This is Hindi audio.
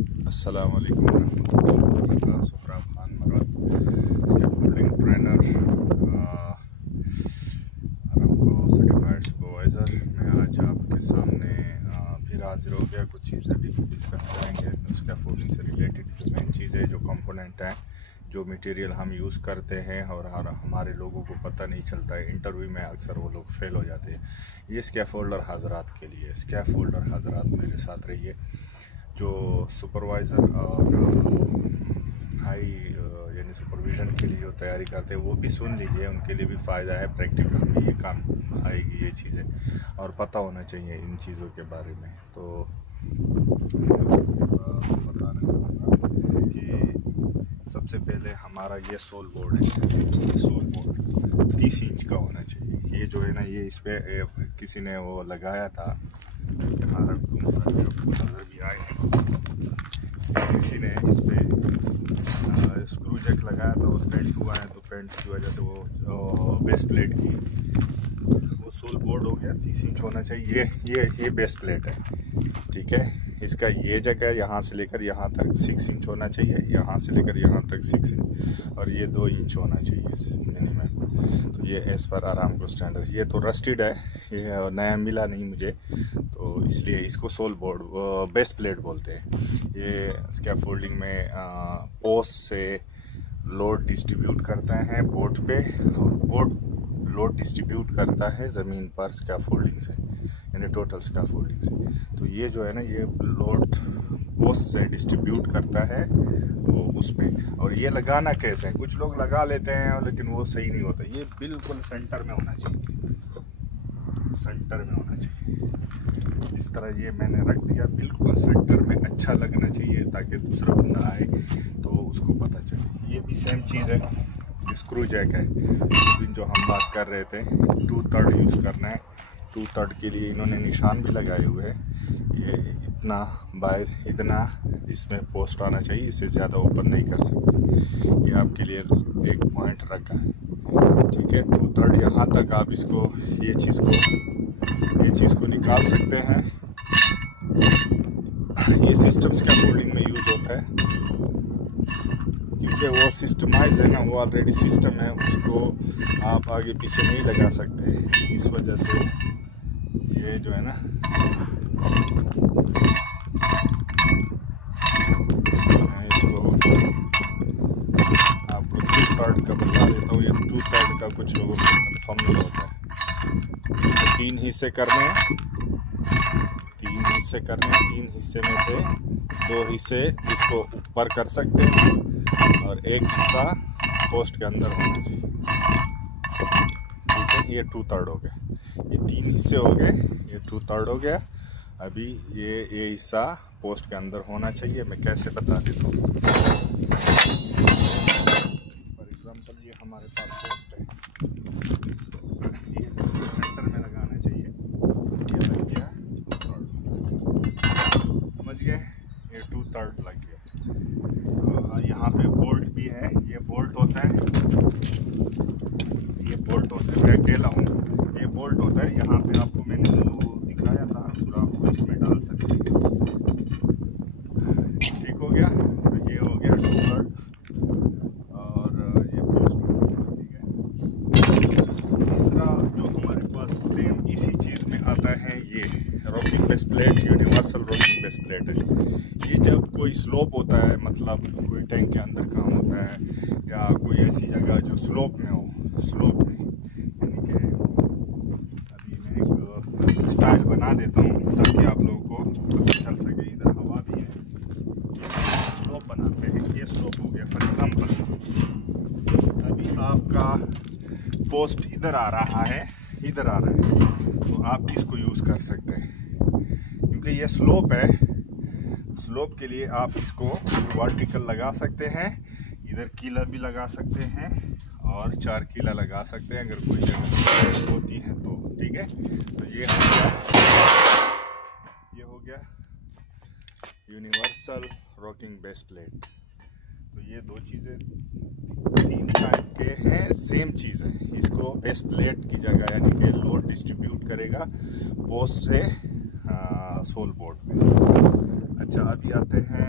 अस्सलाम वालेकुम रहमतुल्लाह। सुहराब खान मरद, scaffolding trainer, Aramco certified supervisor. मैं आज आपके सामने फिर हाजिर हो गया। कुछ चीज़ें डिस्कस करेंगे स्कैफोल्डिंग से रिलेटेड, जो मेन चीज़ें, जो कंपोनेंट हैं, जो मटेरियल हम यूज़ करते हैं और हमारे लोगों को पता नहीं चलता है। इंटरव्यू में अक्सर वो लोग फेल हो जाते हैं। ये स्कैफोल्डर हज़रात के लिए, स्कैफोल्डर हज़रात मेरे साथ रहिए, जो सुपरवाइज़र और हाई यानी सुपरविज़न के लिए जो तैयारी करते हैं वो भी सुन लीजिए, उनके लिए भी फ़ायदा है। प्रैक्टिकल में ये काम आएगी ये चीज़ें, और पता होना चाहिए इन चीज़ों के बारे में। तो बता रहा हूँ कि सबसे पहले हमारा ये सोल बोर्ड है। सोल बोर्ड 30 इंच का होना चाहिए। ये जो है ना, ये इस पर किसी ने वो लगाया था, यहाँ रख दूँ नज़र भी आए, किसी ने इस पे स्क्रू जैक लगाया था, वो पेंट हुआ है, तो पेंट की वजह से वो बेस प्लेट की वो सोल बोर्ड हो गया। 30 इंच होना चाहिए। ये बेस प्लेट है, ठीक है। इसका ये जगह यहाँ से लेकर यहाँ तक 6 इंच होना चाहिए, यहाँ से लेकर यहाँ तक 6 इंच, और ये 2 इंच होना चाहिए मिनिमम। तो ये एज पर आरामको स्टैंडर्ड। ये तो रस्टेड है, ये नया मिला नहीं मुझे, तो इसलिए इसको सोल बोर्ड बेस प्लेट बोलते हैं। ये स्कैफोल्डिंग में पोस्ट से लोड डिस्ट्रीब्यूट करता है बोर्ड पे, और बोर्ड लोड डिस्ट्रीब्यूट करता है ज़मीन पर स्कैफोल्डिंग से, यानी टोटल स्कैफोल्डिंग से। तो ये जो है ना, ये लोड पोस्ट से डिस्ट्रीब्यूट करता है वो उस पे। और ये लगाना कैसे है, कुछ लोग लगा लेते हैं लेकिन वो सही नहीं होता। ये बिल्कुल सेंटर में होना चाहिए, सेंटर में होना चाहिए। इस तरह ये मैंने रख दिया, बिल्कुल सेंटर में अच्छा लगना चाहिए, ताकि दूसरा बंदा आए तो उसको पता चले। ये भी सेम चीज़ है, स्क्रू जैक है। उस दिन जो हम बात कर रहे थे, 2/3 यूज़ करना है। 2/3 के लिए इन्होंने निशान भी लगाए हुए हैं। ये इतना बाहर, इतना इसमें पोस्ट आना चाहिए, इससे ज़्यादा ओपन नहीं कर सकते। ये आपके लिए एक पॉइंट रखा है, ठीक है। 2/3 यहाँ तक आप इसको ये चीज़ को निकाल सकते हैं। ये सिस्टम स्कैफोल्डिंग में यूज़ होता है, क्योंकि वो सिस्टमाइज है ना, वो ऑलरेडी सिस्टम है, उसको आप आगे पीछे नहीं लगा सकते। इस वजह से ये जो है ना, मैं इसको आपको 2/3 का बता देता हूँ। ये 2/3 का कुछ लोगों को कन्फर्म नहीं होता है। 3 हिस्से करने हैं, 3 हिस्से करने हैं। 3 हिस्से में से 2 हिस्से इसको ऊपर कर सकते हैं, और एक हिस्सा पोस्ट के अंदर होना चाहिए, ठीक है। ये 2/3 हो गया, ये 3 हिस्से हो गए, ये 2/3 हो गया। अभी ये हिस्सा पोस्ट के अंदर होना चाहिए। मैं कैसे बता देता हूँ। फॉर एग्जाम्पल ये हमारे पास पोस्ट है, ये सेंटर में लगाना चाहिए। ये लग गया 2/3, समझ गए। ये 2/3 लग गया। तो यहाँ पे बोल्ट भी है, ये बोल्ट होता है, ये बोल्ट होता है। मैं अकेला हूँ, ये बोल्ट होता है। यहाँ पे आपको मैंने जो दिखाया था, पूरा आपको इसमें डाल सकते हैं, ठीक हो गया। तो ये हो गया 2/3, और ये पोस्ट, ठीक है। तीसरा जो हमारे पास सेम इसी चीज़ में आता है, ये rocking base plate, universal rocking base plate है। ये जब कोई स्लोप होता है, मतलब कोई टैंक के अंदर काम होता है, या कोई ऐसी जगह जो स्लोप में हो, स्लोप में, यानी कि अभी मैं एक स्टाइल बना देता हूँ ताकि आप लोगों को पता चल सके। इधर हवा भी है, स्लोप बनाते हैं। ये स्लोप हो गया। फॉर एग्जाम्पल अभी आपका पोस्ट इधर आ रहा है, इधर आ रहा है, तो आप इसको यूज़ कर सकते हैं, क्योंकि ये स्लोप है। स्लोप के लिए आप इसको वर्टिकल लगा सकते हैं, इधर कीला भी लगा सकते हैं, और 4 कीला लगा सकते हैं अगर कोई जगह होती है तो, ठीक है। तो ये हो गया यूनिवर्सल रॉकिंग बेस प्लेट। तो ये 2 चीज़ें 3 टाइप के हैं, सेम चीज़ है। इसको बेस प्लेट की जगह, यानी कि लोड डिस्ट्रीब्यूट करेगा पोस्ट से सोल बोर्ड में। अच्छा, अभी आते हैं